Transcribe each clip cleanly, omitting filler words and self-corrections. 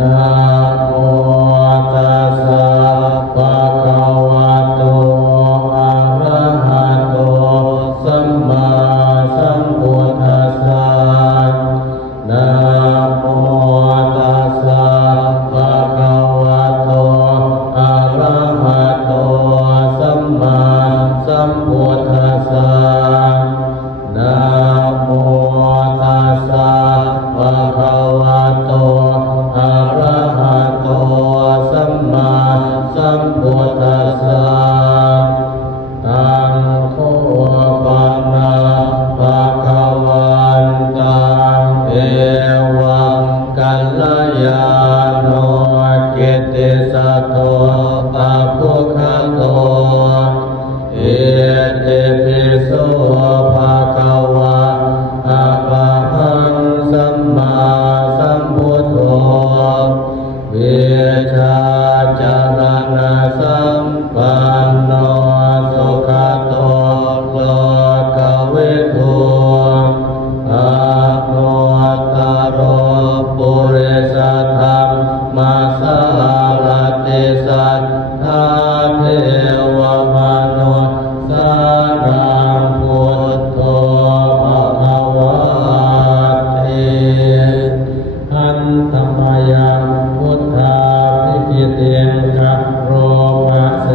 นะโมตัสสะภะคะวะโตอะระหะโตสัมมาสัมพุทธัสสะนะโมตัสสะภะคะวะโตอะระหะโตสัมมาสัมพุทธัสสะนะโมตัสสะภะคะวะโตอะระหะโตสัมมาสัมพุทธัสสะตังโฆปะนะภะคะวันตังเอวังกัลยาโนกิตติสัตโตอะภุคโตเอติปิโสภะคะวะอะระหังสัมมาสัมพุทโธเวชาจารณะสัมปันโนสุขโตโลกวิทูอะโนตตโรปุริสธรรมสารติสัทธาเทวมนุษย์สารังพุทโธภควาติอันตมยังพุทธาภิกิเตนะโรมะเส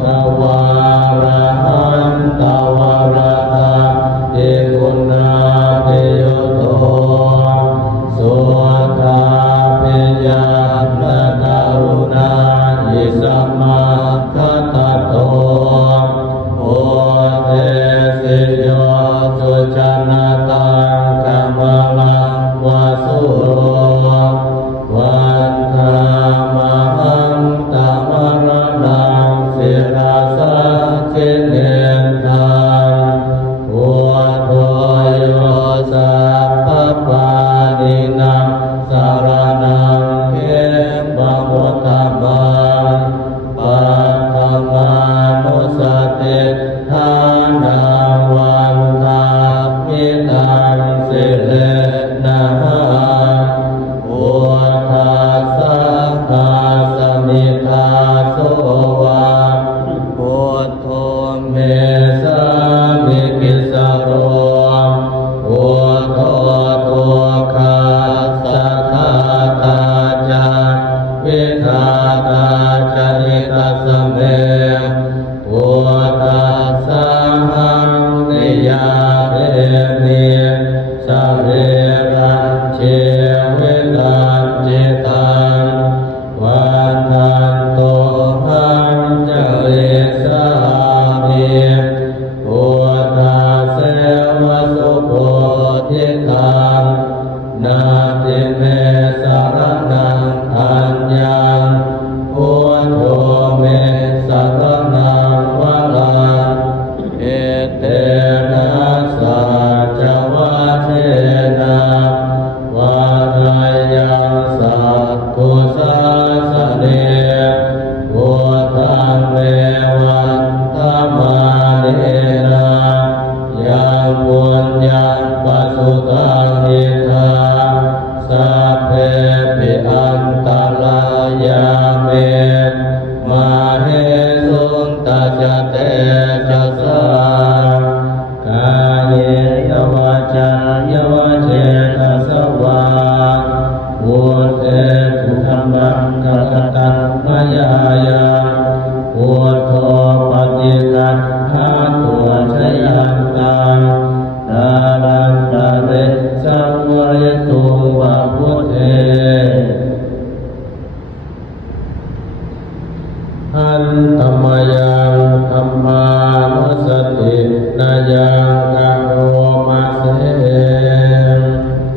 ทวาระหันตวรตาเอกุณาเปโยโตสุตาเปยานะกรุณาอิสัมมาคัตตโตโอเทสิโยสุจนะตังกัมมะลังวะสุโรวันธามหังตมรณังศิราสะชิเนตังอุโทโยสัพพปานินังสารนังเขมมุตตมังปัตตมานุสติทานังวันทามิตังสิเลนะอุทัสสะทาสมิทาโสวะพุทโธเมสามิกิสโรพุทโธทุกขาสัทธาตาจาวิทาตาจนิตัสสะเมพุทธัสสะหังนิยาเรมิสัพเพรัญเชวิตัญจิตังวันทันโตหังจเรสามิพุทธัสสะวะสุโพธิตังนาติเมสารนังอัญญังพุทโธเมสารนังวรังเอเตนะสัจวะเทนะวารายังสัตตุสาสเนพุทธังเมวันธมาเนนะยังบุญยังปัสสุตังนิทาสัพเพปิอันตรายาเมมาเหสุนตจะเตจะสากายยวาจายวาเจตสวาพุทเตทุกขมังกตตังมยายาพุทโธปฏิสัทธาตัวชยันตังตาลังตะเรสังวริตุงวะพุทเทอันตมยังธัมมานุสตินายังกัโรมาเส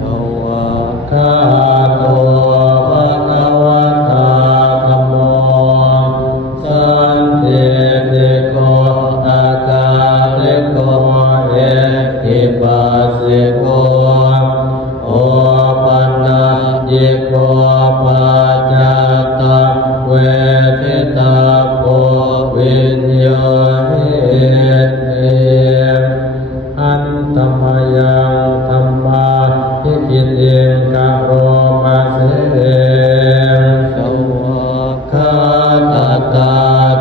ภวะคาโตภะคะวะตาธัมโมสันติติโกอาคาลิโกเอหิปัสสิโกโอปันนะเย กะโรมาเสสวะคาตาตา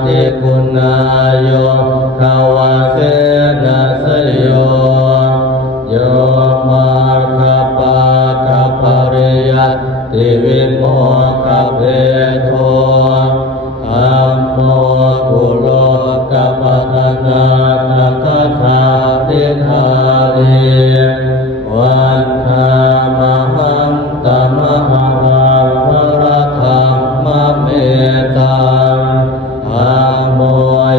ติคุณายโยภาวะเสนะสยโยโยมาคปาคปริยติวิโมกเปโทธัมโมกุโลกปัฏนาคัคถาติธาลีวันธามหันตมหาภรธัมมเมตังอะโม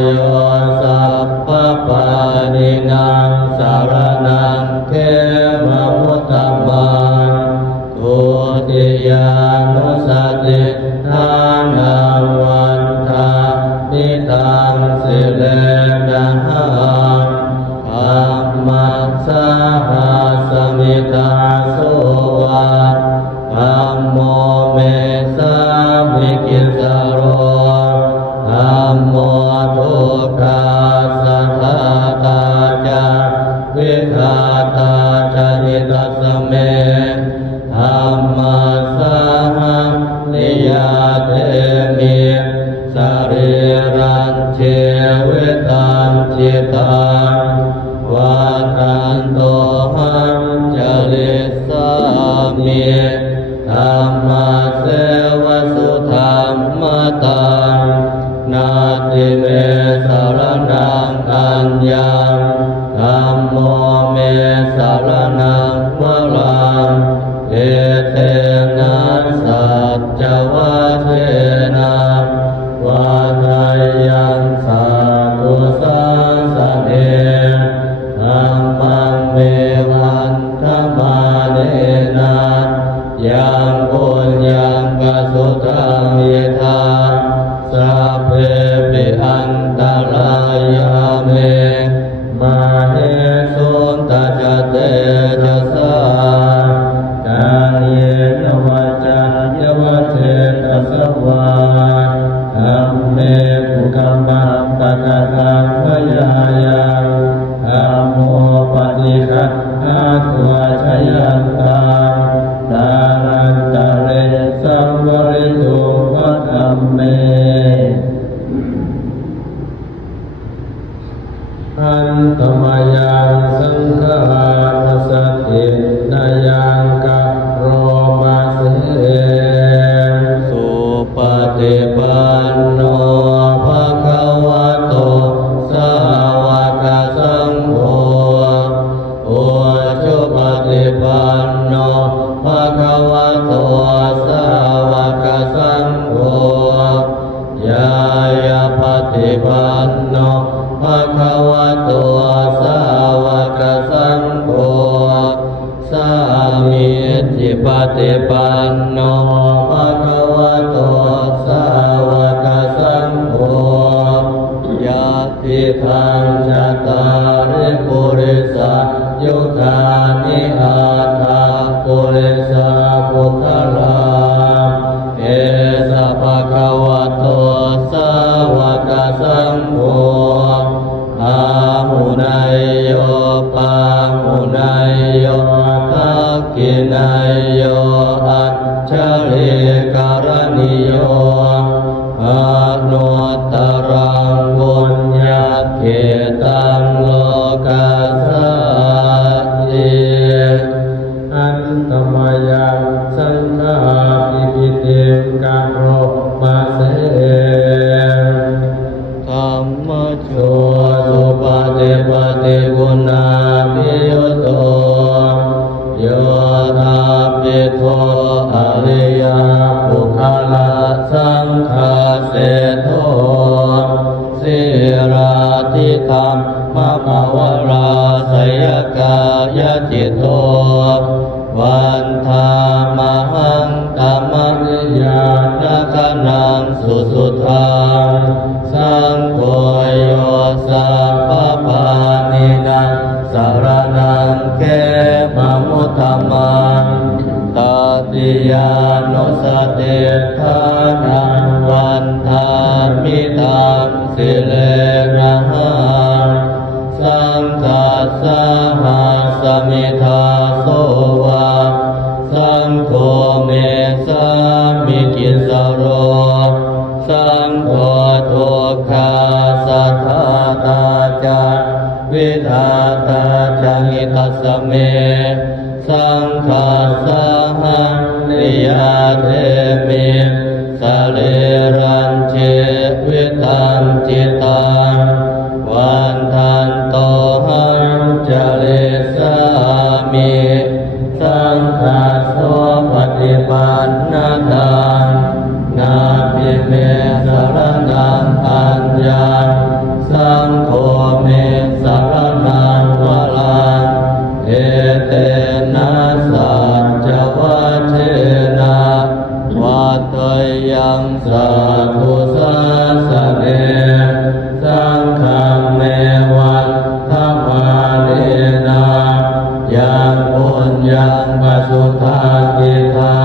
โยสัพพปานินังสารนังเขมมุตตมังทุติยานุสติทานังวันทานิตังสิเลนะหังธัมมัสสะหาสมิตาโสวะธัมโมเมสามิกิสโรธัมโมทุกขาสัทธาตาจาวิฆาตาจานิตัสสเมธัมมัสสะหะนิยาเตมิสรีรังเชวิตังจิตังวาทันโตหังจริสามิธัมมาเสวสุธรรมตังนาติเมสารนังอัญญังธัมโมเมสารนังวรังเอเตนะสัจจวัฏเทนะวาทายังสาธุสัสสะเนธัมมังเมวันธมาเนนะยังปุญญังกสุตังยิธาสัพเพปิอันตรายาเมมาเหสุนตจเตจะสากาเยนวาจายวะเทตัสสวาธัมเมปุคัมมังปะกะตังพยายังธัมโมปฏิคัตอาทวาชยันตังดารันตะเรสัมวริตุวัฏธัมเมอันตมยังสังฆานุสตินายังกะโรมาเสสุปฏิปันโนภะคะวะโตสาวกสังโฆโอชุปฏิปันโนภะคะวะโตสาวกสังโฆยายาปฏิปันโนภะคะวะโตสาวกสังโฆสามิจิปฏิปันโนภะคะวะโตสาวกสังโฆยะติทังจัตตาริปุริสายุคานิอาตาปุริสาภุคลาเอสะภะคะวะโตสาวกสังโฆอาหุนายโยปาหุนายโยทักขินายโยอัจฉริกรณิโยอนุตตรังบุญญาเขตังโลกัสสะยิอันตมยังสังฆาปิปิเตกะโรมาเสธัมมโชสุปฏิปฏิกุณาภิยุโตโยธาปิโทอริยปุคลาสังฆาเสโทสิราธิธรรมมะภวราสยกายจิตโตวันธามหังตมนิยานะคนังสุสุทังสังโฆโยสัพพปานินังสารนังเขมมุตตมังตติยานุสติทานังวันทามิตังสิเลนะหังสังฆัสสะหาสมิทาโสวะสั งโฆเมสามิกิสโรสังโฆทุกขาสัทธาตาจาวิทาตาจามิตัสสเมสังฆาสหังนิยาเทมิสะเลรัญเชวิตังจิตังวันทันโตหังจเลสามิสังฆาโสปฏิปันนาตังนาภิเมสรณังอัญญังสังโฆเมสรณังวรังเอเตนะสัจจวัชเชนะวัตยังสัพพุสัสสะเนสังฆัมเมวัฏฐมาเนนะยังปุญญังปสุทากิทา